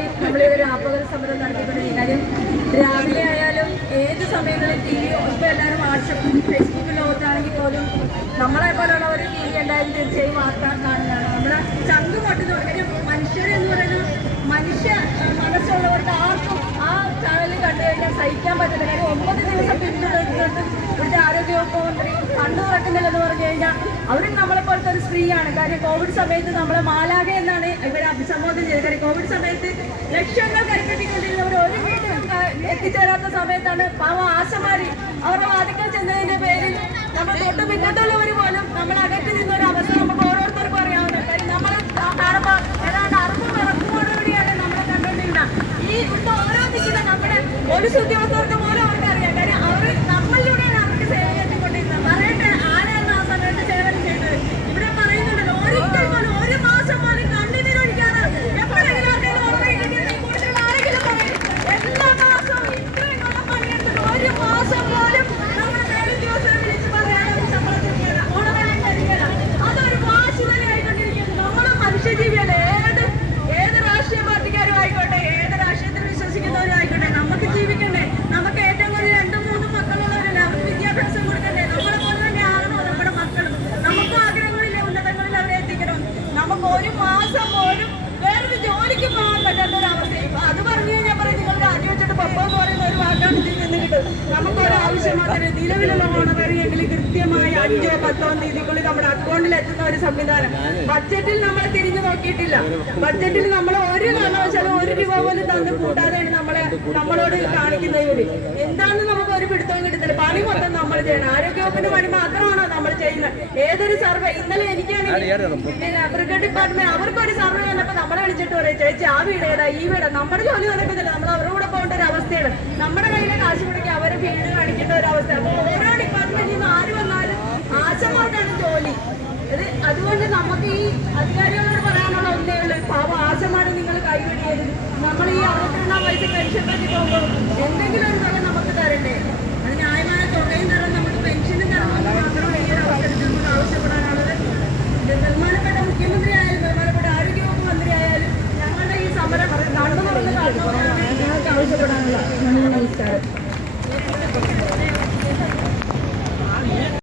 വർഷമായി നമ്മൾ ഒരു രാപ്പകൽ സമരം നടത്തിക്കൊണ്ടിരിക്കുന്നത് രാവിലെ ആയാലും ഏത് സമയങ്ങളിൽ ടി വി ഇപ്പൊ എല്ലാവരും വാട്സപ്പ് ഫേസ്ബുക്ക് ലോകത്താണെങ്കിൽ പോലും നമ്മളെ പോലുള്ളവർ ടി വി ഉണ്ടായാലും തീർച്ചയായും വാർത്ത കാണുന്നതാണ്. നമ്മുടെ ചങ്ക് പൊട്ടുന്ന കാര്യം മനുഷ്യരെന്ന് പറയുന്നത് മനുഷ്യ മനസ്സുള്ളവർക്ക് ആർക്കും ആ ചാനൽ കണ്ടു കഴിഞ്ഞാൽ സഹിക്കാൻ പറ്റുന്ന കാര്യം ഒമ്പത് ദിവസം പിന്തുടർന്നിട്ട് മന്ത്രി കണ്ണു തുറക്കുന്നില്ലെന്ന് പറഞ്ഞു കഴിഞ്ഞാൽ അവരും നമ്മളെ പോലത്തെ ഒരു സ്ത്രീയാണ്. കാര്യം കോവിഡ് സമയത്ത് നമ്മളെ മാലാക എന്നാണ് ഇവരെ അഭിസംബോധന ചെയ്തത്. കാര്യം കോവിഡ് സമയത്ത് ലക്ഷങ്ങൾ കൈപ്പറ്റിക്കൊണ്ടിരുന്നവർ ഒരു വീട്ടിൽ എത്തിച്ചേരാത്ത സമയത്താണ് പാവ ആശമാരി അവരുടെ വാദിക്കൽ ചെന്നതിന്റെ പേരിൽ നമ്മൾ തൊട്ട് പിന്നത്തുള്ളവർ പോലും നമ്മൾ അകത്ത് നിന്ന ഒരു അവസ്ഥ നമുക്ക് ഓരോരുത്തർക്കും അറിയാവുന്നത്. കാര്യം നമ്മൾ ഏതാണ്ട് അറുപത് ഇറക്കുമോടുകൂടിയാണ് നമ്മളെ കണ്ടുകൊണ്ടിരുന്ന ഈ ഇപ്പൊ ഓരോ നമ്മുടെ ഒരു ഉദ്യോഗസ്ഥർക്ക് ജോലിക്ക് പോകാൻ പറ്റാത്ത ഒരു അവസ്ഥ ഇപ്പൊ അത് പറഞ്ഞു കഴിഞ്ഞാൽ പറയും നിങ്ങൾ രാജിവെച്ചിട്ട് പപ്പ എന്ന് പറയുന്ന ഒരു വാക്കാണ് ഇതിൽ നിന്ന് കിട്ടും നമുക്കൊരു ആവശ്യം മാത്രമേ നിലവിലുള്ള ഓണററിയെങ്കിൽ കൃത്യമായി അഞ്ചോ പത്തോ തീയതിക്കുള്ളിൽ നമ്മുടെ അക്കൗണ്ടിൽ എത്തുന്ന ഒരു സംവിധാനം. ബഡ്ജറ്റിൽ നമ്മൾ തിരിഞ്ഞു നോക്കിയിട്ടില്ല. ബഡ്ജറ്റിൽ നമ്മൾ ഒരു കാരണവശാലും ഒരു രൂപ പോലും തന്ന് കൂട്ടാതെയാണ് നമ്മളെ നമ്മളോട് കാണിക്കുന്ന ഇവർ. എന്താണെന്ന് നമുക്ക് ഒരു പിടുത്തവും കിട്ടുന്നില്ല പണി മൊത്തം നമ്മൾ ചെയ്യണം. ആരോഗ്യവകുപ്പിന്റെ പണി മാത്രമാണോ നമ്മൾ ചെയ്യുന്നത്? ഏതൊരു സർവേ? ഇന്നലെ എനിക്കാണെങ്കിൽ പിന്നെ ബ്രിഗേഡ് ഡിപ്പാർട്ട്മെന്റ് അവർക്കൊരു സർവേ വന്നപ്പോ നമ്മളെ വിളിച്ചിട്ട് പറയും ചേച്ചി ആ വീട് ഏതാ? ഈ വീട് നമ്മുടെ ജോലി നടക്കുന്നില്ല. നമ്മൾ അവരുടെ കൂടെ പോകേണ്ട ഒരു അവസ്ഥയാണ്. നമ്മുടെ കയ്യിലെ കാശ് മുടക്കി അവരെ വീട് കാണിക്കുന്ന ഒരു അവസ്ഥ. ഓരോ ഡിപ്പാർട്ട്മെന്റിൽ നിന്ന് ആര് വന്നാലും ആശമാർക്കാണ് ജോലി. അതുകൊണ്ട് നമുക്ക് ഈ അധികാരികളോട് പറയാനുള്ള ഒന്നേ ഉള്ളൂ. പാവം ആശമാരെ നിങ്ങൾ കൈവിടിയത് നമ്മൾ ഈ അറുപത്തിരണ്ടാം വയസ്സ് പെൻഷൻ പറ്റി പോകുമ്പോൾ నమస్కారం